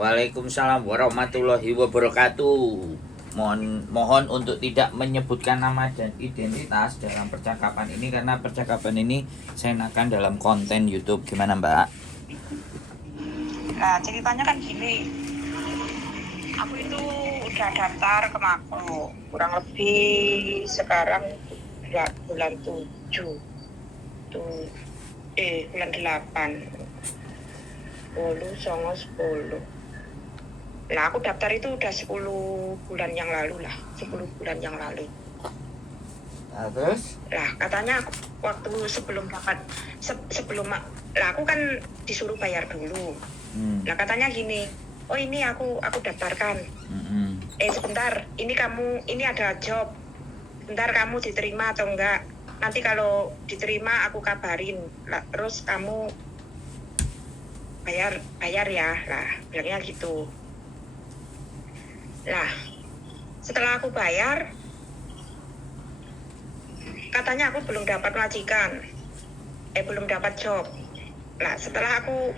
Waalaikumsalam warahmatullahi wabarakatuh. Mohon untuk tidak menyebutkan nama dan identitas dalam percakapan ini karena percakapan ini saya nakan dalam konten YouTube. Gimana, Mbak? Nah, ceritanya kan gini. Aku itu udah daftar ke Mako. Kurang lebih sekarang bulan 7. Bulan 8. 10, 10. Nah, aku daftar itu udah 10 bulan yang lalu lah. 10 bulan yang lalu. Nah, terus? Lah, katanya aku waktu sebelum aku kan disuruh bayar dulu. Lah, katanya gini, oh ini aku daftarkan. Sebentar, ini ada job. Bentar kamu diterima atau enggak? Nanti kalau diterima aku kabarin. Lah, terus kamu bayar ya. Lah, bilangnya gitu. Lah, setelah aku bayar, katanya aku belum dapat majikan. Belum dapat job. Lah, setelah aku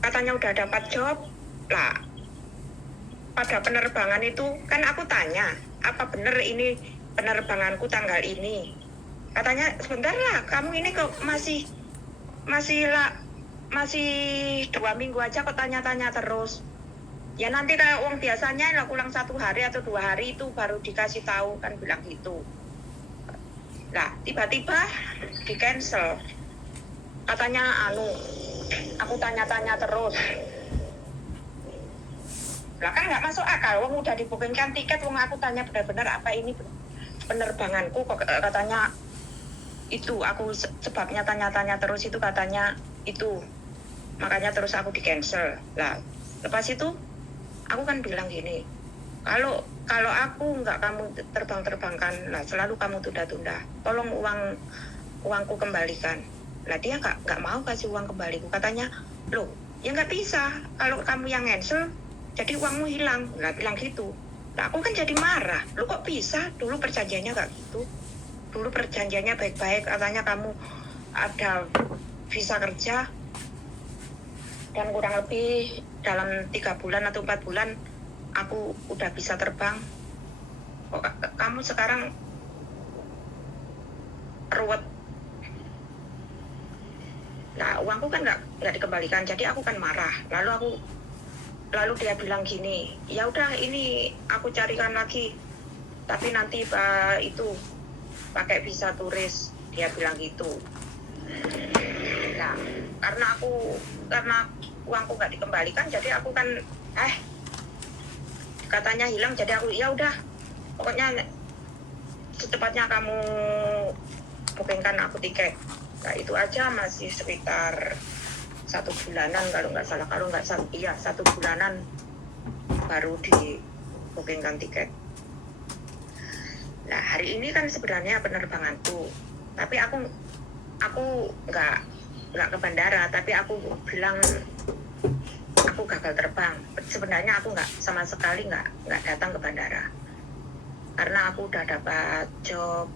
katanya udah dapat job, lah pada penerbangan itu kan aku tanya, apa bener ini penerbanganku tanggal ini? Katanya sebentar lah, kamu ini kok masih 2 minggu aja kok tanya-tanya terus. Ya nanti kayak uang biasanya lah pulang 1 hari atau 2 hari itu baru dikasih tahu, kan bilang gitu. Lah tiba-tiba di cancel. Katanya aku tanya-tanya terus. Lah kan nggak masuk akal, uang udah dibookingkan tiket, uang aku tanya benar-benar apa ini penerbanganku kok katanya itu. Aku sebabnya tanya-tanya terus itu katanya itu, makanya terus aku di cancel. Lah lepas itu aku kan bilang gini, kalau aku nggak kamu terbangkan, lah selalu kamu tunda-tunda, tolong uangku kembalikan. Lah dia nggak mau kasih uang kembaliku, katanya loh ya nggak bisa, kalau kamu yang cancel jadi uangmu hilang. Lah bilang gitu. Lah aku kan jadi marah, lo kok bisa, dulu perjanjiannya nggak gitu, dulu perjanjiannya baik-baik, katanya kamu ada visa kerja dan kurang lebih dalam 3 bulan atau 4 bulan aku udah bisa terbang. Kok kamu sekarang ruwet? Nah uangku kan nggak dikembalikan, jadi aku kan marah. Lalu dia bilang gini, ya udah ini aku carikan lagi, tapi nanti itu pakai visa turis, dia bilang gitu. Nah karena uangku nggak dikembalikan, jadi aku kan katanya hilang, jadi aku ya udah pokoknya secepatnya kamu bookingkan aku tiket. Nah itu aja masih sekitar 1 bulanan kalau nggak salah, iya 1 bulanan baru di bookingkan tiket. Nah hari ini kan sebenarnya penerbanganku, tapi aku nggak ke bandara, tapi aku bilang aku gagal terbang. Sebenarnya aku sama sekali nggak datang ke bandara karena aku udah dapat job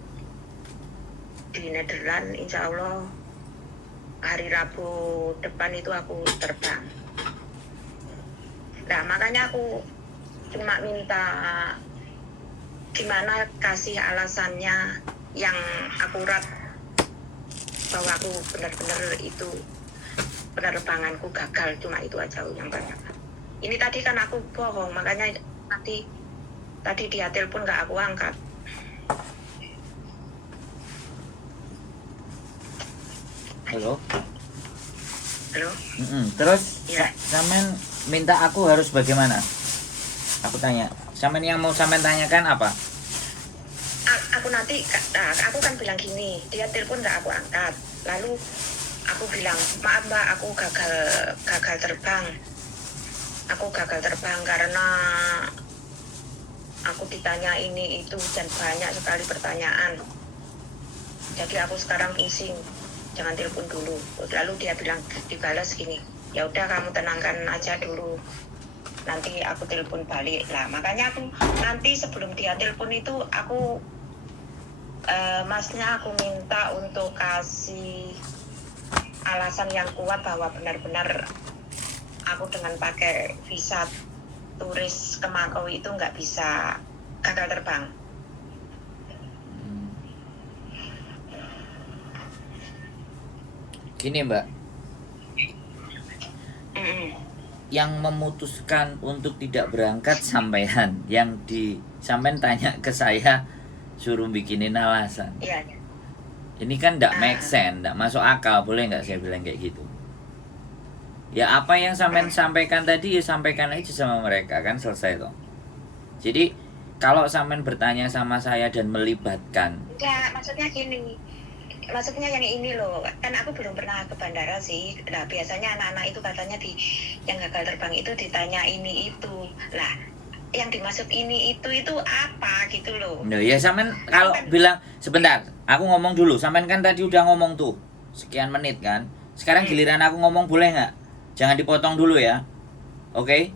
di Nederland. Insya Allah hari Rabu depan itu aku terbang. Nah makanya aku cuma minta gimana kasih alasannya yang akurat bahwa aku benar-benar itu penerbanganku gagal, cuma itu aja yang banyak. Ini tadi kan aku bohong, makanya tadi dia telepon nggak aku angkat. Halo? Terus ya. Samen minta aku harus bagaimana? Aku tanya, samen yang mau samen tanyakan apa? Aku kan bilang gini, dia telepon nggak aku angkat. Lalu aku bilang, maaf mbak, aku gagal terbang. Aku gagal terbang karena aku ditanya ini itu dan banyak sekali pertanyaan. Jadi aku sekarang pusing, jangan telepon dulu. Lalu dia bilang, dibalas gini, ya udah kamu tenangkan aja dulu, nanti aku telepon balik. Lah makanya aku nanti sebelum dia telepon itu aku masnya aku minta untuk kasih alasan yang kuat bahwa benar-benar aku dengan pakai visa turis ke Makau itu nggak bisa gagal terbang. Gini Mbak, Mm-mm. yang memutuskan untuk tidak berangkat sampean, yang sampean tanya ke saya suruh bikinin alasan. Iya. Ini kan tidak make sense, tidak masuk akal, boleh nggak saya bilang kayak gitu? Ya apa yang sampean sampaikan tadi ya sampaikan aja sama mereka, kan selesai toh. Jadi kalau sampean bertanya sama saya dan melibatkan, Enggak, maksudnya gini. Maksudnya yang ini loh, kan aku belum pernah ke bandara sih. Nah, biasanya anak-anak itu katanya yang gagal terbang itu ditanya ini itu. Lah, yang dimaksud ini itu apa gitu loh. no, ya sampean kalau bilang sebentar, aku ngomong dulu. Sampean kan tadi udah ngomong tuh sekian menit kan. Sekarang giliran aku ngomong, boleh nggak? Jangan dipotong dulu ya, oke?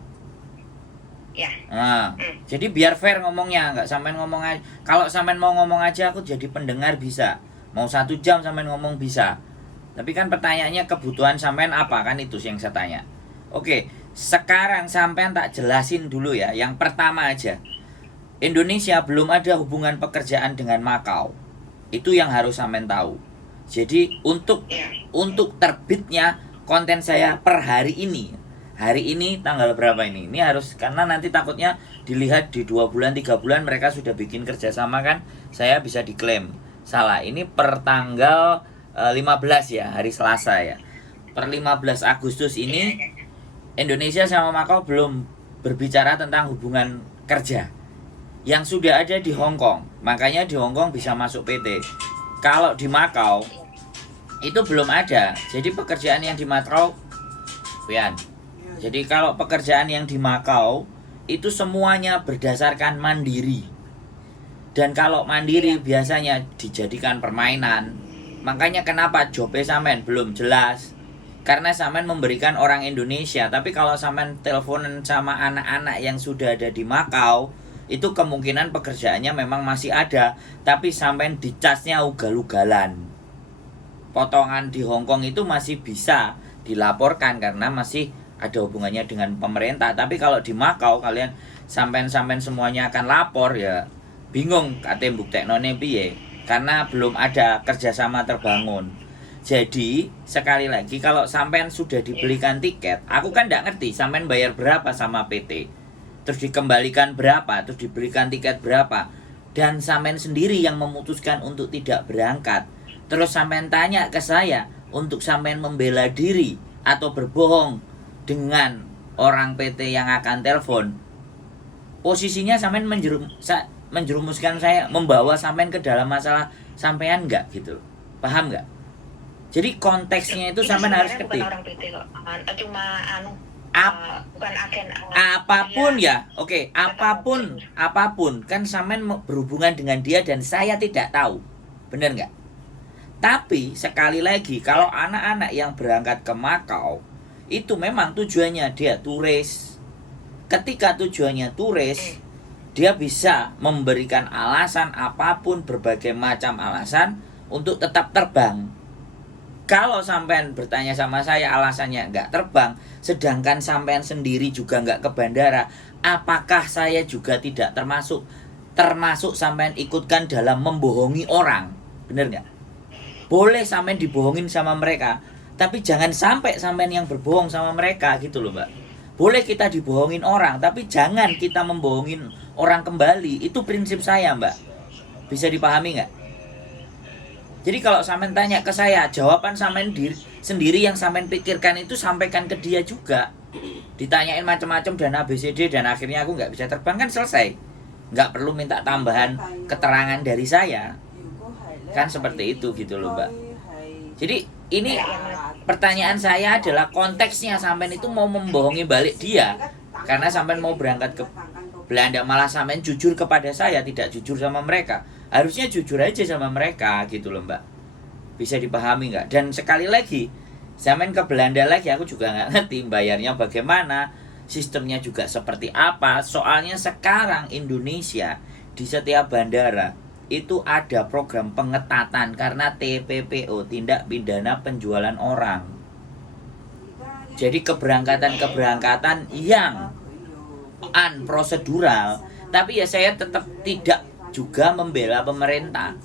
Ya. Nah, jadi biar fair ngomongnya, nggak sampean ngomong aja. Kalau sampean mau ngomong aja, aku jadi pendengar bisa. Mau 1 jam sampean ngomong bisa. Tapi kan pertanyaannya kebutuhan sampean apa, kan itu yang saya tanya. Oke, sekarang sampean tak jelasin dulu ya. Yang pertama aja, Indonesia belum ada hubungan pekerjaan dengan Makau. Itu yang harus sampean tahu. Jadi untuk terbitnya konten saya per hari ini tanggal berapa ini harus, karena nanti takutnya dilihat di 2 bulan 3 bulan mereka sudah bikin kerjasama kan, saya bisa diklaim salah. Ini per tanggal 15 ya, hari Selasa ya. Per 15 Agustus ini Indonesia sama Makau belum berbicara tentang hubungan kerja. Yang sudah ada di Hong Kong, makanya di Hong Kong bisa masuk PT. Kalau di Makau itu belum ada. Jadi pekerjaan yang di Makau, jadi kalau pekerjaan yang di Makau itu semuanya berdasarkan mandiri. Dan kalau mandiri biasanya dijadikan permainan. Makanya kenapa jobnya sampean belum jelas. Karena sampean memberikan orang Indonesia. Tapi kalau sampean teleponan sama anak-anak yang sudah ada di Makau, itu kemungkinan pekerjaannya memang masih ada. Tapi sampean dicasnya ugal-ugalan. Potongan di Hong Kong itu masih bisa dilaporkan karena masih ada hubungannya dengan pemerintah. Tapi kalau di Makau kalian sampean semuanya akan lapor ya, bingung katanya bukteknone piye, karena belum ada kerjasama terbangun. Jadi sekali lagi, kalau sampean sudah dibelikan tiket, aku kan tidak ngerti sampean bayar berapa sama PT, terus dikembalikan berapa, terus dibelikan tiket berapa, dan sampean sendiri yang memutuskan untuk tidak berangkat. Terus sampean tanya ke saya untuk sampean membela diri atau berbohong dengan orang PT yang akan telepon. Posisinya sampean menjerumuskan saya, membawa sampean ke dalam masalah sampean enggak gitu. Paham enggak? Jadi konteksnya itu sampean harus ngerti. Bukan orang PT kok. Cuma bukan agen. Apapun ya. Oke, apapun kan sampean berhubungan dengan dia dan saya tidak tahu. Benar enggak? Tapi sekali lagi, kalau anak-anak yang berangkat ke Makau itu memang tujuannya dia turis. Ketika tujuannya turis, dia bisa memberikan alasan apapun, berbagai macam alasan untuk tetap terbang. Kalau sampean bertanya sama saya alasannya nggak terbang, sedangkan sampean sendiri juga nggak ke bandara, apakah saya juga tidak termasuk sampean ikutkan dalam membohongi orang? Bener nggak? Boleh sampean dibohongin sama mereka, tapi jangan sampai sampean yang berbohong sama mereka gitu loh Mbak. Boleh kita dibohongin orang, tapi jangan kita membohongin orang kembali. Itu prinsip saya Mbak. Bisa dipahami nggak? Jadi kalau sampean tanya ke saya, jawaban sampean sendiri yang sampean pikirkan itu sampaikan ke dia juga. Ditanyain macam-macam dan ABCD dan akhirnya aku nggak bisa terbang, kan selesai. Nggak perlu minta tambahan keterangan dari saya. Kan seperti itu gitu loh Mbak. Jadi ini pertanyaan saya adalah konteksnya sampean itu mau membohongi balik dia karena sampean mau berangkat ke Belanda, malah sampean jujur kepada saya, tidak jujur sama mereka. Harusnya jujur aja sama mereka gitu loh Mbak. Bisa dipahami nggak? Dan sekali lagi, sampean ke Belanda lagi, aku juga nggak ngerti bayarnya bagaimana, sistemnya juga seperti apa. Soalnya sekarang Indonesia di setiap bandara itu ada program pengetatan karena TPPO, tindak pidana penjualan orang. Jadi keberangkatan yang unprosedural, tapi ya saya tetap tidak juga membela pemerintah.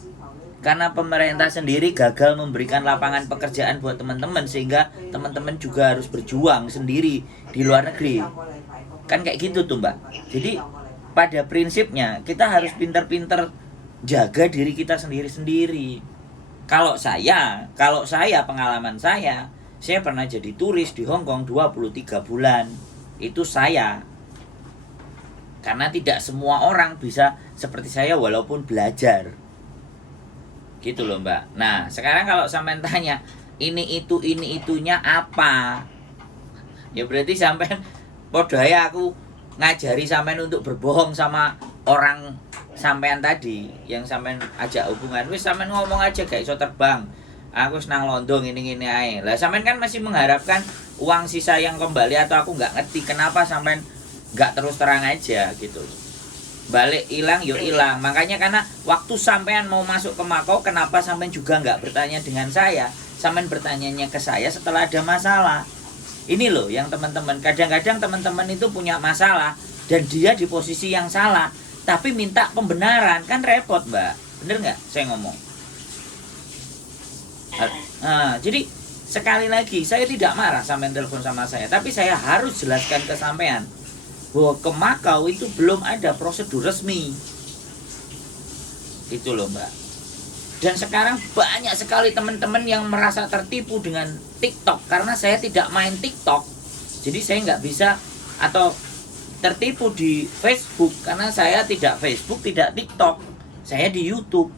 Karena pemerintah sendiri gagal memberikan lapangan pekerjaan buat teman-teman, sehingga teman-teman juga harus berjuang sendiri di luar negeri. Kan kayak gitu tuh Mbak. Jadi pada prinsipnya kita harus pinter-pinter jaga diri kita sendiri-sendiri. Kalau saya pengalaman saya pernah jadi turis di Hong Kong 23 bulan. Itu saya. Karena tidak semua orang bisa seperti saya walaupun belajar. Gitu loh Mbak. Nah sekarang kalau sampean tanya ini itunya apa, ya berarti sampean podo ae aku ngajari sampean untuk berbohong sama orang sampean tadi yang sampean ajak hubungan. Wis sampean ngomong aja gak iso terbang, aku senang London ini ae. Lah sampean kan masih mengharapkan uang sisa yang kembali, atau aku nggak ngerti kenapa sampean nggak terus terang aja gitu. Balik hilang yuk hilang. Makanya karena waktu sampean mau masuk ke Makau, kenapa sampean juga nggak bertanya dengan saya? Sampean bertanyanya ke saya setelah ada masalah. Ini loh yang teman-teman, kadang-kadang teman-teman itu punya masalah dan dia di posisi yang salah, tapi minta pembenaran, kan repot Mbak. Bener nggak saya ngomong? Nah, jadi sekali lagi saya tidak marah sampean telepon sama saya, tapi saya harus jelaskan ke sampean bahwa ke Makau itu belum ada prosedur resmi. Itu loh Mbak. Dan sekarang banyak sekali teman-teman yang merasa tertipu dengan TikTok, karena saya tidak main TikTok. Jadi saya nggak bisa, atau tertipu di Facebook karena saya tidak Facebook, tidak TikTok. Saya di YouTube.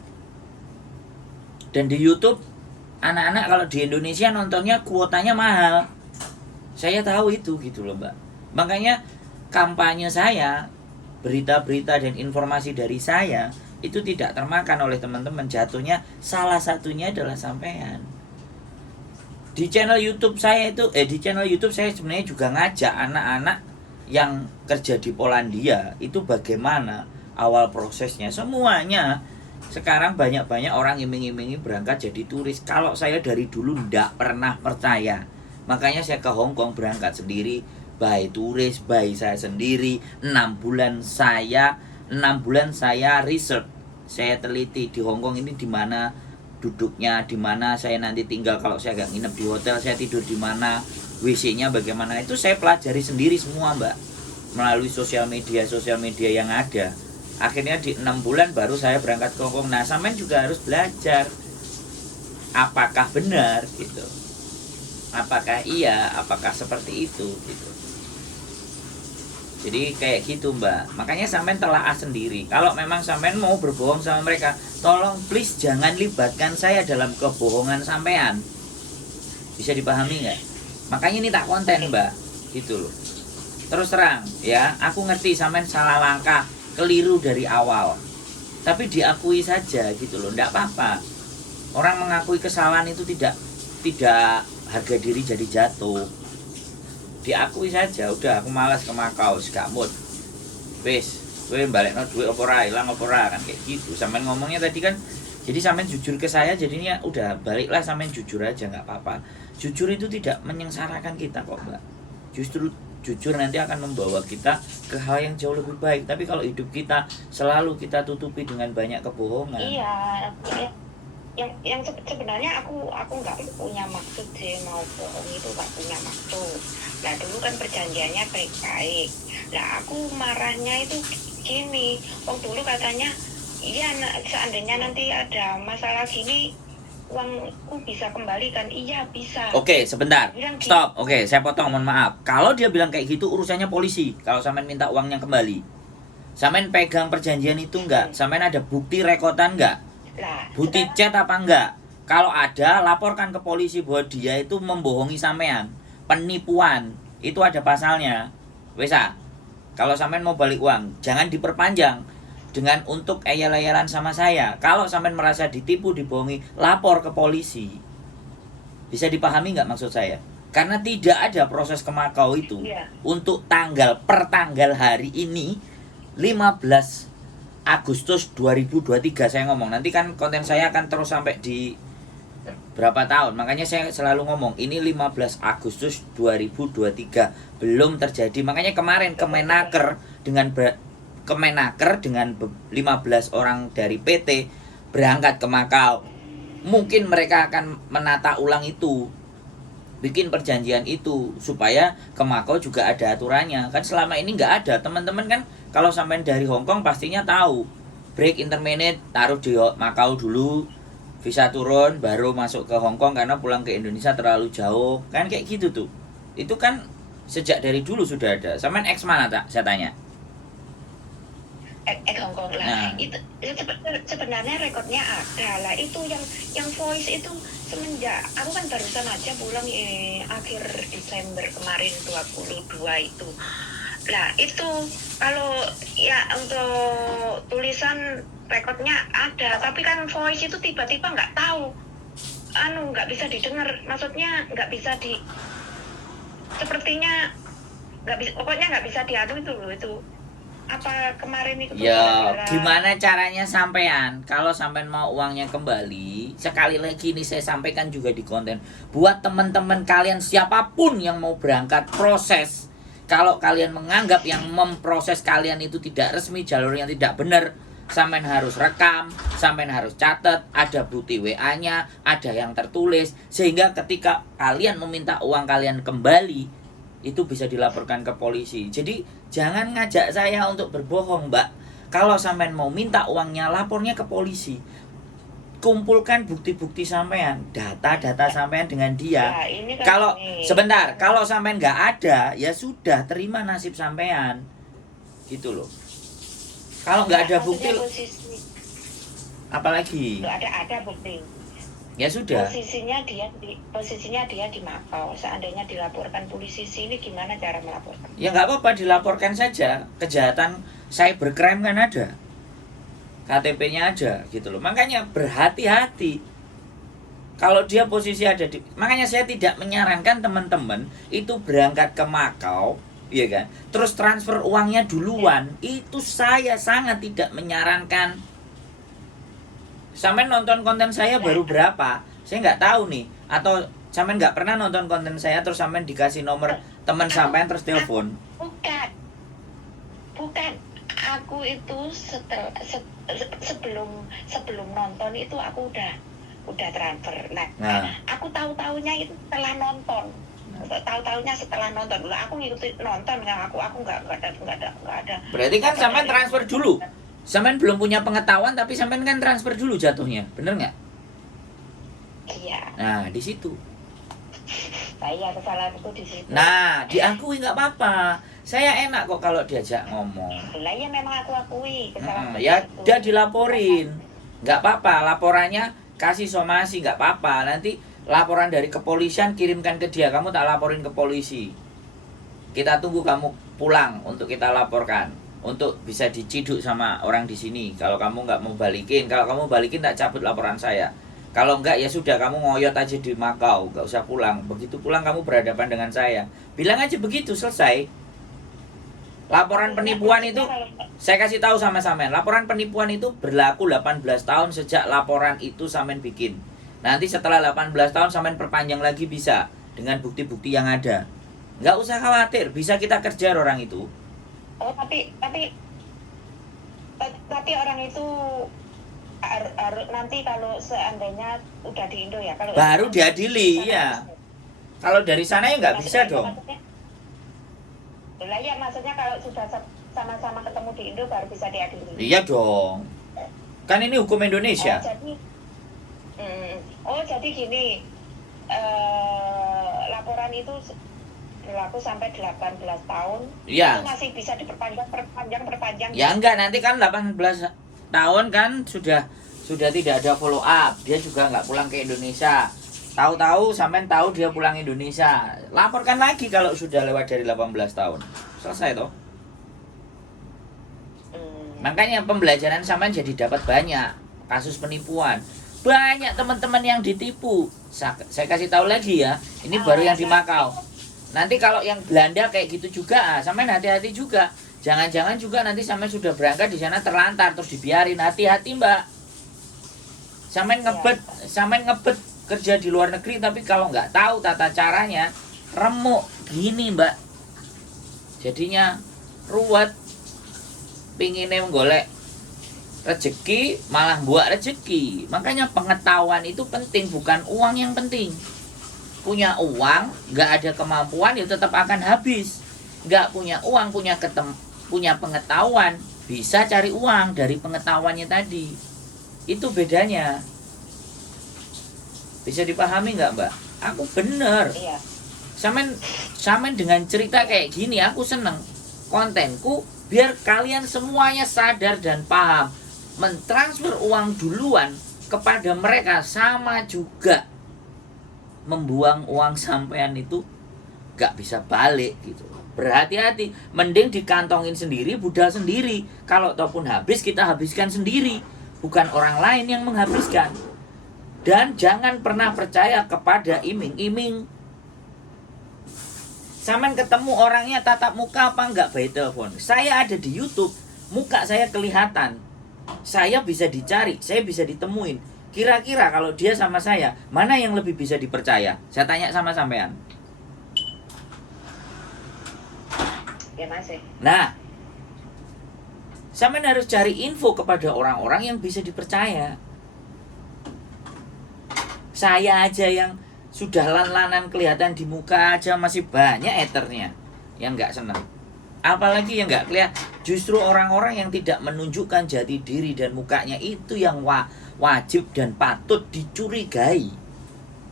Dan di YouTube anak-anak kalau di Indonesia nontonnya kuotanya mahal. Saya tahu itu gitu loh Mbak. Makanya kampanye saya, berita-berita dan informasi dari saya itu tidak termakan oleh teman-teman. Jatuhnya salah satunya adalah sampean. Di channel YouTube saya itu saya sebenarnya juga ngajak anak-anak yang kerja di Polandia itu bagaimana awal prosesnya. Semuanya sekarang banyak-banyak orang iming-imingi berangkat jadi turis. Kalau saya dari dulu tidak pernah percaya. Makanya saya ke Hong Kong berangkat sendiri, by turis, by saya sendiri. 6 bulan saya research, saya teliti di Hong Kong ini di mana duduknya, di mana saya nanti tinggal. Kalau saya nggak nginep di hotel, saya tidur di mana, WC-nya bagaimana, itu saya pelajari sendiri semua Mbak, melalui sosial media yang ada. Akhirnya di 6 bulan baru saya berangkat ke Hong Kong. Nah sampean juga harus belajar apakah benar gitu, apakah iya, apakah seperti itu gitu. Jadi kayak gitu Mbak. Makanya sampean telaah sendiri. Kalau memang sampean mau berbohong sama mereka, tolong please jangan libatkan saya dalam kebohongan sampean. Bisa dipahami nggak? Makanya ini tak konten Mbak, gitu loh. Terus terang ya, aku ngerti sampean salah langkah, keliru dari awal. Tapi diakui saja gitu loh, nggak apa-apa. Orang mengakui kesalahan itu tidak harga diri jadi jatuh. Diakui saja, udah aku malas ke Makau, gak mood. Wes, kowe balekno duit apa ora, ilang apa ora, kan kayak gitu. Sampean ngomongnya tadi kan, jadi sampean jujur ke saya, jadinya udah baliklah sampean jujur aja, nggak apa-apa. Jujur itu tidak menyengsarakan kita kok Mbak. Justru jujur nanti akan membawa kita ke hal yang jauh lebih baik. Tapi kalau hidup kita selalu kita tutupi dengan banyak kebohongan. Iya, yang sebenarnya aku nggak punya maksud sih mau bohong, itu nggak punya maksud. Nah dulu kan perjanjiannya baik-baik. Nah aku marahnya itu gini, waktu dulu katanya iya seandainya nanti ada masalah gini uangku bisa kembalikan. Iya bisa. Oke, sebentar. Stop. Oke, saya potong, mohon maaf. Kalau dia bilang kayak gitu urusannya polisi. Kalau sampean minta uangnya kembali, sampean pegang perjanjian itu enggak? Sampean ada bukti rekodan enggak? Bukti chat apa enggak? Kalau ada, laporkan ke polisi bahwa dia itu membohongi sampean, penipuan. Itu ada pasalnya. Wesa. Kalau sampean mau balik uang, jangan diperpanjang dengan untuk eyal-eyalan sama saya. Kalau sampean merasa ditipu, dibohongi, lapor ke polisi. Bisa dipahami nggak maksud saya? Karena tidak ada proses ke Makau itu untuk per tanggal hari ini 15 Agustus 2023 saya ngomong. Nanti kan konten saya akan terus sampai di berapa tahun. Makanya saya selalu ngomong ini 15 Agustus 2023 belum terjadi. Makanya kemarin Kemenaker dengan 15 orang dari PT berangkat ke Makau. Mungkin mereka akan menata ulang itu, bikin perjanjian itu supaya ke Makau juga ada aturannya. Kan selama ini nggak ada. Teman-teman kan kalau sampai dari Hong Kong pastinya tahu break intermediate taruh di Makau dulu, visa turun baru masuk ke Hong Kong karena pulang ke Indonesia terlalu jauh. Kan kayak gitu tuh. Itu kan sejak dari dulu sudah ada. Sampean ex mana tak? Saya tanya. Hong Kong lah. Nah. Itu sebenarnya rekodnya ada lah. Itu yang voice itu semenjak aku kan barusan aja pulang akhir Desember kemarin 22 itu. Lah itu kalau ya untuk tulisan rekodnya ada, tapi kan voice itu tiba-tiba nggak tahu, nggak bisa didengar. Maksudnya nggak bisa sepertinya nggak bisa, pokoknya nggak bisa diadu itu loh itu. Apa kemarin itu ya gimana caranya sampean kalau sampean mau uangnya kembali? Sekali lagi ini saya sampaikan juga di konten buat teman-teman kalian siapapun yang mau berangkat proses. Kalau kalian menganggap yang memproses kalian itu tidak resmi, jalurnya tidak benar, sampean harus rekam, sampean harus catat, ada bukti WA-nya, ada yang tertulis, sehingga ketika kalian meminta uang kalian kembali itu bisa dilaporkan ke polisi. Jadi jangan ngajak saya untuk berbohong, Mbak. Kalau sampean mau minta uangnya, lapornya ke polisi. Kumpulkan bukti-bukti sampean, data-data sampean dengan dia. Ya, ini kan Kalau ini. sebentar, kalau sampean nggak ada, ya sudah terima nasib sampean. Gitu loh. Kalau nggak ada bukti, apalagi? Nggak ada bukti. Ya sudah. Posisinya dia di Makau. Seandainya dilaporkan polisi sini, gimana cara melaporkan? Ya nggak apa-apa, dilaporkan saja. Kejahatan cybercrime kan ada, KTP-nya ada gitu loh. Makanya berhati-hati. Kalau dia posisi ada di, makanya saya tidak menyarankan teman-teman itu berangkat ke Makau, iya kan? Terus transfer uangnya duluan. Itu saya sangat tidak menyarankan. Sampai nonton konten saya baru berapa? Saya nggak tahu nih. Atau sampai nggak pernah nonton konten saya terus sampai dikasih nomor teman sampai terus telepon. Bukan. Aku itu sebelum nonton itu aku udah transfer. Nah. Aku tahu-taunya itu setelah nonton. Tahu-taunya setelah nonton. Lah aku ngikutin nonton, aku nggak ada. Berarti kan sampai transfer dulu. Sampean belum punya pengetahuan tapi sampean kan transfer dulu jatuhnya, bener nggak? Iya. Nah di situ. Saya kesalahanku di situ. Nah diakui nggak apa-apa. Saya enak kok kalau diajak ngomong. Lah ya memang aku akui kesalahan. Ya dia dilaporin, nggak apa-apa. Laporannya kasih somasi nggak apa-apa. Nanti laporan dari kepolisian kirimkan ke dia. Kamu tak laporin ke polisi. Kita tunggu kamu pulang untuk kita laporkan. Untuk bisa diciduk sama orang di sini. Kalau kamu nggak mau balikin, kalau kamu balikin tak cabut laporan saya. Kalau enggak ya sudah kamu ngoyot aja di Makau, nggak usah pulang. Begitu pulang kamu berhadapan dengan saya. Bilang aja begitu, selesai. Laporan penipuan itu saya kasih tahu sama sampean. Laporan penipuan itu berlaku 18 tahun sejak laporan itu sampean bikin. Nanti setelah 18 tahun sampean perpanjang lagi bisa dengan bukti-bukti yang ada. Nggak usah khawatir, bisa kita kejar orang itu. Oh tapi orang itu harus nanti kalau seandainya udah di Indo ya kalau baru diadili ya. Kalau dari sana ya nggak bisa dong. Lah ya maksudnya kalau sudah sama-sama ketemu di Indo baru bisa diadili. Iya dong. Kan ini hukum Indonesia. Jadi gini. Laporan itu berlaku sampai 18 tahun. Iya. Itu masih bisa diperpanjang. Ya enggak, nanti kan 18 tahun kan sudah tidak ada follow up. Dia juga nggak pulang ke Indonesia. Tahu-tahu sampean tahu dia pulang Indonesia. Laporkan lagi kalau sudah lewat dari 18 tahun. Selesai toh. Makanya pembelajaran sampean jadi dapat banyak kasus penipuan. Banyak teman-teman yang ditipu. Saya kasih tahu lagi ya. Ini baru yang di Makau. Nanti kalau yang Belanda kayak gitu juga, sampean hati-hati juga. Jangan-jangan juga nanti sampean sudah berangkat di sana terlantar terus dibiarin. Hati-hati, Mbak. Sampean ngebet kerja di luar negeri, tapi kalau nggak tahu tata caranya, remuk gini mbak. Jadinya ruwet, pinginnya menggolek rezeki malah buat rezeki. Makanya pengetahuan itu penting, bukan uang yang penting. Punya uang, nggak ada kemampuan, ya tetap akan habis. Nggak punya uang, punya pengetahuan, bisa cari uang dari pengetahuannya tadi. Itu bedanya. Bisa dipahami nggak mbak? Aku bener. Iya. Samen dengan cerita kayak gini, aku seneng. Kontenku biar kalian semuanya sadar dan paham. Mentransfer uang duluan kepada mereka sama juga membuang uang sampean itu gak bisa balik gitu. Berhati-hati, mending dikantongin sendiri, budal sendiri. Kalau ataupun habis, kita habiskan sendiri, bukan orang lain yang menghabiskan. Dan jangan pernah percaya kepada iming-iming. Saman ketemu orangnya tatap muka apa enggak by telepon. Saya ada di YouTube, muka saya kelihatan. Saya bisa dicari, saya bisa ditemuin. Kira-kira kalau dia sama saya, mana yang lebih bisa dipercaya? Saya tanya sama sampean. Ya masih. Nah, sampean harus cari info kepada orang-orang yang bisa dipercaya. Saya aja yang sudah lan-lanan kelihatan di muka aja masih banyak eternya yang nggak senang. Apalagi yang nggak kelihatan. Justru orang-orang yang tidak menunjukkan jati diri dan mukanya itu yang wajib dan patut dicurigai.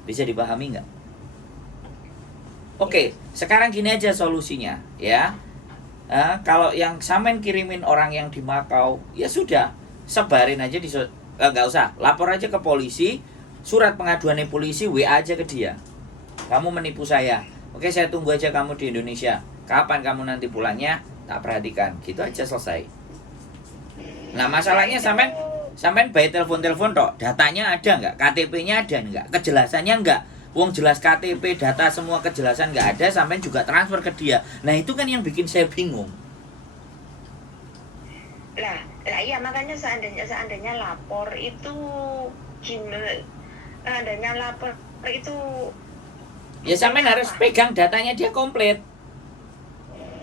Bisa dipahami nggak? Oke, sekarang gini aja solusinya ya. Kalau yang Samen kirimin orang yang di Makau, ya sudah, sebarin aja nggak usah, lapor aja ke polisi, surat pengaduannya polisi, WA aja ke dia. Kamu menipu saya. Oke, saya tunggu aja kamu di Indonesia. Kapan kamu nanti pulangnya? Tak perhatikan. Gitu aja selesai. Nah, masalahnya Samen by telepon-telepon tok. Datanya ada nggak? KTP-nya ada nggak? Kejelasannya nggak? Wong jelas KTP, data semua kejelasan nggak ada, sampai juga transfer ke dia. Nah itu kan yang bikin saya bingung. Lah iya makanya seandainya lapor itu gimana? Seandainya lapor itu Ya sampai harus pegang datanya dia komplit.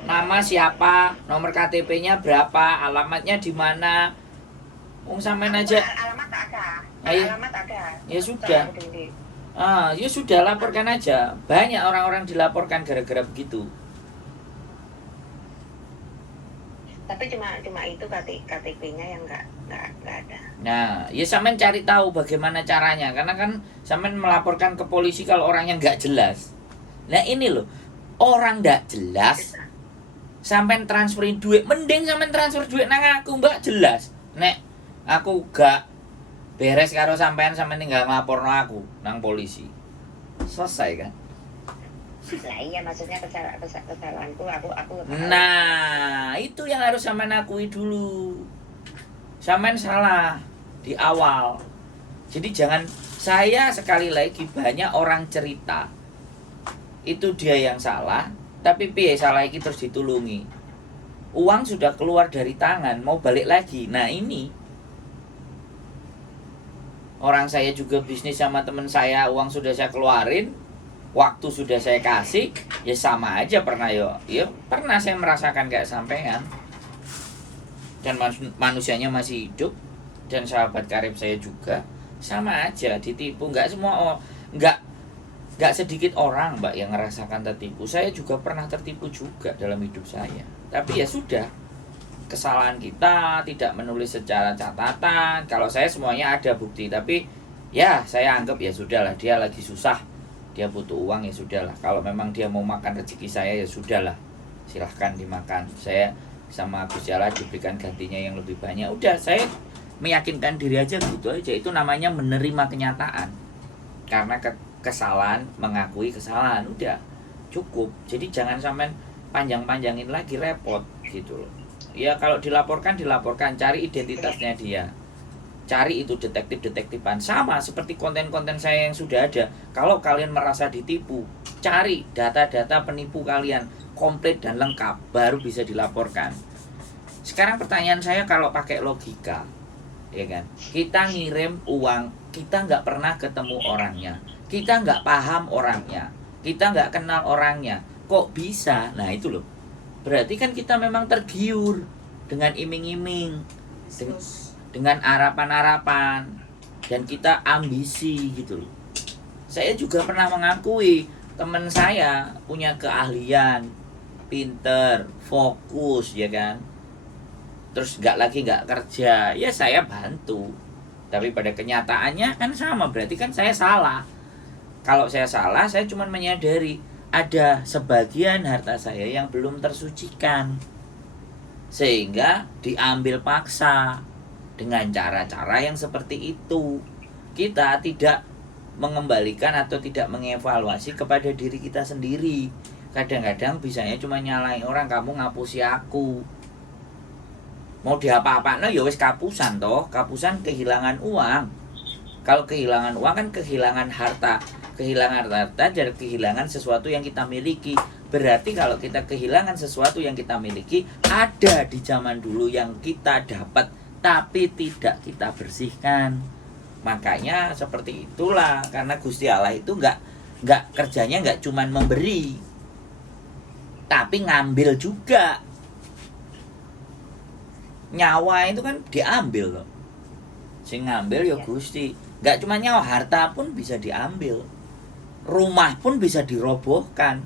Nama siapa, nomor KTP-nya berapa, alamatnya di mana. Wong sampean aja. Alamat ada. Ayo. Alamat ada. Ya sudah. Ya sudah, laporkan aja. Banyak orang-orang dilaporkan gara-gara begitu. Tapi cuma itu KTP-nya yang nggak ada. Nah, ya sampean cari tahu bagaimana caranya, karena kan sampean melaporkan ke polisi kalau orangnya nggak jelas. Nah ini loh, orang nggak jelas, sampean transferin duit, mending sampean transfer duit nang aku mbak jelas. Nek aku gak beres karo sampean tinggal nglaporno aku nang polisi. Selesai kan? Lah iya maksudnya kesalahanku aku. Nah, itu yang harus sampean akui dulu. Sampean salah di awal. Jadi jangan, saya sekali lagi banyak orang cerita itu dia yang salah, tapi piye salah iki terus ditulungi. Uang sudah keluar dari tangan, mau balik lagi. Nah, ini orang saya juga bisnis sama teman saya, uang sudah saya keluarin, waktu sudah saya kasih, ya sama aja pernah ya pernah saya merasakan kayak sampean. Dan manusianya masih hidup, dan sahabat karib saya juga sama aja ditipu. Nggak semua nggak sedikit orang mbak yang merasakan tertipu. Saya juga pernah tertipu juga dalam hidup saya. Tapi ya sudah, kesalahan kita tidak menulis secara catatan. Kalau saya semuanya ada bukti, tapi ya saya anggap ya sudahlah, dia lagi susah, dia butuh uang, ya sudahlah. Kalau memang dia mau makan rezeki saya, ya sudahlah, silahkan dimakan. Saya sama Gusti Allah diberikan gantinya yang lebih banyak. Udah, saya meyakinkan diri aja gitu aja. Itu namanya menerima kenyataan. Karena kesalahan, mengakui kesalahan, udah cukup. Jadi jangan sampai panjang-panjangin lagi, repot gitu loh. Ya kalau dilaporkan, cari identitasnya dia. Cari itu detektif-detektifan. Sama seperti konten-konten saya yang sudah ada. Kalau kalian merasa ditipu, cari data-data penipu kalian komplit dan lengkap, baru bisa dilaporkan. Sekarang pertanyaan saya, kalau pakai logika, ya kan? Kita ngirim uang, kita nggak pernah ketemu orangnya, kita nggak paham orangnya, kita nggak kenal orangnya, kok bisa? Nah itu loh, berarti kan kita memang tergiur dengan iming-iming, dengan harapan-harapan, dan kita ambisi gitu loh. Saya juga pernah mengakui teman saya punya keahlian, pinter, fokus, ya kan? Terus nggak kerja, ya saya bantu. Tapi pada kenyataannya kan sama, berarti kan saya salah. Kalau saya salah, saya cuma menyadari ada sebagian harta saya yang belum tersucikan, sehingga diambil paksa dengan cara-cara yang seperti itu. Kita tidak mengembalikan atau tidak mengevaluasi kepada diri kita sendiri. Kadang-kadang bisanya cuma nyalain orang, kamu ngapusi aku. Mau diapa-apaan ya wis kapusan toh, kapusan kehilangan uang. Kalau kehilangan uang kan kehilangan harta dan kehilangan sesuatu yang kita miliki. Berarti kalau kita kehilangan sesuatu yang kita miliki, ada di zaman dulu yang kita dapat tapi tidak kita bersihkan. Makanya seperti itulah, karena Gusti Allah itu nggak kerjanya nggak cuman memberi, tapi ngambil juga. Nyawa itu kan diambil loh. Sing ngambil ya Gusti. Nggak cuma nyawa, harta pun bisa diambil. Rumah pun bisa dirobohkan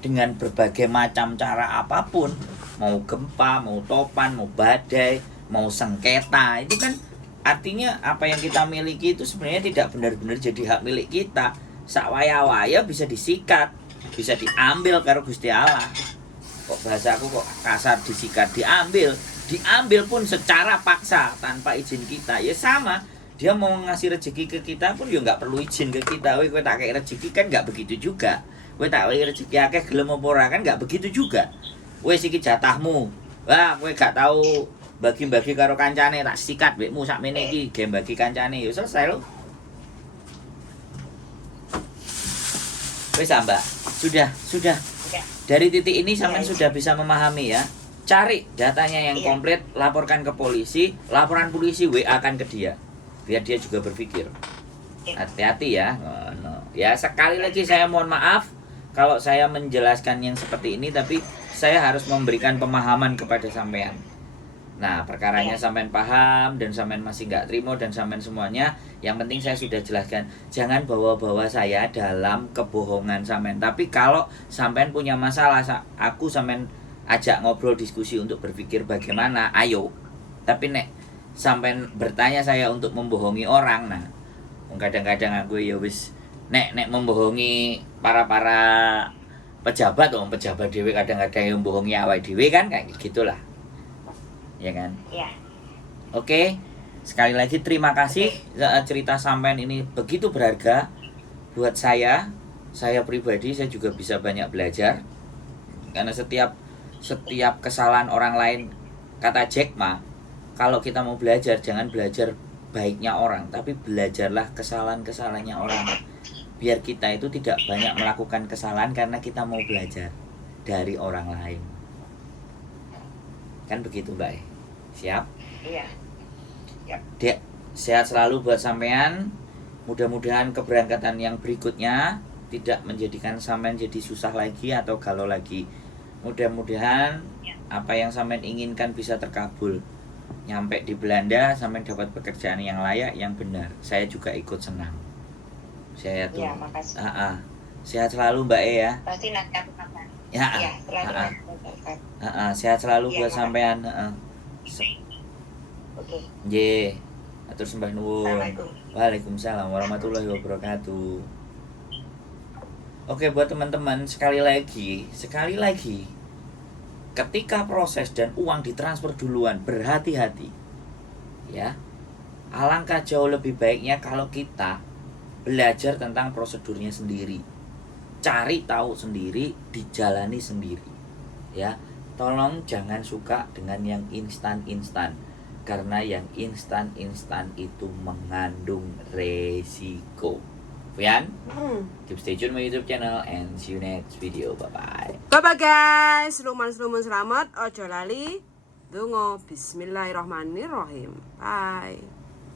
dengan berbagai macam cara apapun. Mau gempa, mau topan, mau badai, mau sengketa. Itu kan artinya apa yang kita miliki itu sebenarnya tidak benar-benar jadi hak milik kita. Sakwaya-waya bisa disikat, bisa diambil karo Gusti Allah. Kok bahasa aku kok kasar, disikat, diambil pun secara paksa tanpa izin kita. Ya sama, dia mau ngasih rezeki ke kita pun ya nggak perlu izin ke kita. Kowe tak kayak rezeki kan nggak begitu juga. Kowe tak kayak rezeki akeh gelem apa ora kan nggak begitu juga. Wis iki jatahmu. Wah, kowe gak tahu bagi-bagi karo kancane, tak sikat bekmu sakmene iki game bagi kancane. Ya selesai lho. Wis Mbak, sudah. Dari titik ini sampean sudah bisa memahami ya. Cari datanya yang komplit, laporkan ke polisi, laporan polisi WA kan ke dia, biar dia juga berpikir. Hati-hati ya. Ya sekali lagi saya mohon maaf kalau saya menjelaskan yang seperti ini, tapi saya harus memberikan pemahaman kepada sampean. Nah perkaranya sampean paham dan sampean masih nggak terima dan sampean semuanya, yang penting saya sudah jelaskan. Jangan bawa-bawa saya dalam kebohongan sampean. Tapi kalau sampean punya masalah, aku sampean ajak ngobrol diskusi untuk berpikir bagaimana, ayo. Tapi nek sampean bertanya saya untuk membohongi orang, nah kadang-kadang aku ya wis nek membohongi para pejabat dhewe kadang-kadang yang membohongi awake dhewe kan kayak gitulah. Ya kan? Iya. Oke. Sekali lagi terima kasih. Cerita sampean ini begitu berharga buat saya. Saya pribadi saya juga bisa banyak belajar. Karena setiap kesalahan orang lain, kata Jack Ma, kalau kita mau belajar jangan belajar baiknya orang, tapi belajarlah kesalahan-kesalahannya orang. Biar kita itu tidak banyak melakukan kesalahan karena kita mau belajar dari orang lain. Kan begitu, Mbak? Siap? Iya. Dek, sehat selalu buat sampean. Mudah-mudahan keberangkatan yang berikutnya tidak menjadikan sampean jadi susah lagi atau galau lagi. Mudah-mudahan apa yang sampean inginkan bisa terkabul. Nyampe di Belanda sampean dapat pekerjaan yang layak, yang benar. Saya juga ikut senang. Saya tuh. Iya, makasih. Sehat selalu Mbak E ya. Pasti nanti aku kabar. Ya. Iya, selalu. Sehat selalu buat makasih. sampean. Oke. Ye. Atur sembah nuwun. Assalamualaikum. Waalaikumsalam warahmatullahi wabarakatuh. Oke, buat teman-teman sekali lagi, ketika proses dan uang ditransfer duluan, berhati-hati. Ya. Alangkah jauh lebih baiknya kalau kita belajar tentang prosedurnya sendiri. Cari tahu sendiri, dijalani sendiri. Ya. Tolong jangan suka dengan yang instan-instan. Karena yang instan-instan itu mengandung resiko. Fian, keep stay tune my YouTube channel and see you next video. Bye-bye. Bye-bye guys. Luman selamat. Ojo lali Donga bismillahirrahmanirrahim. Bye.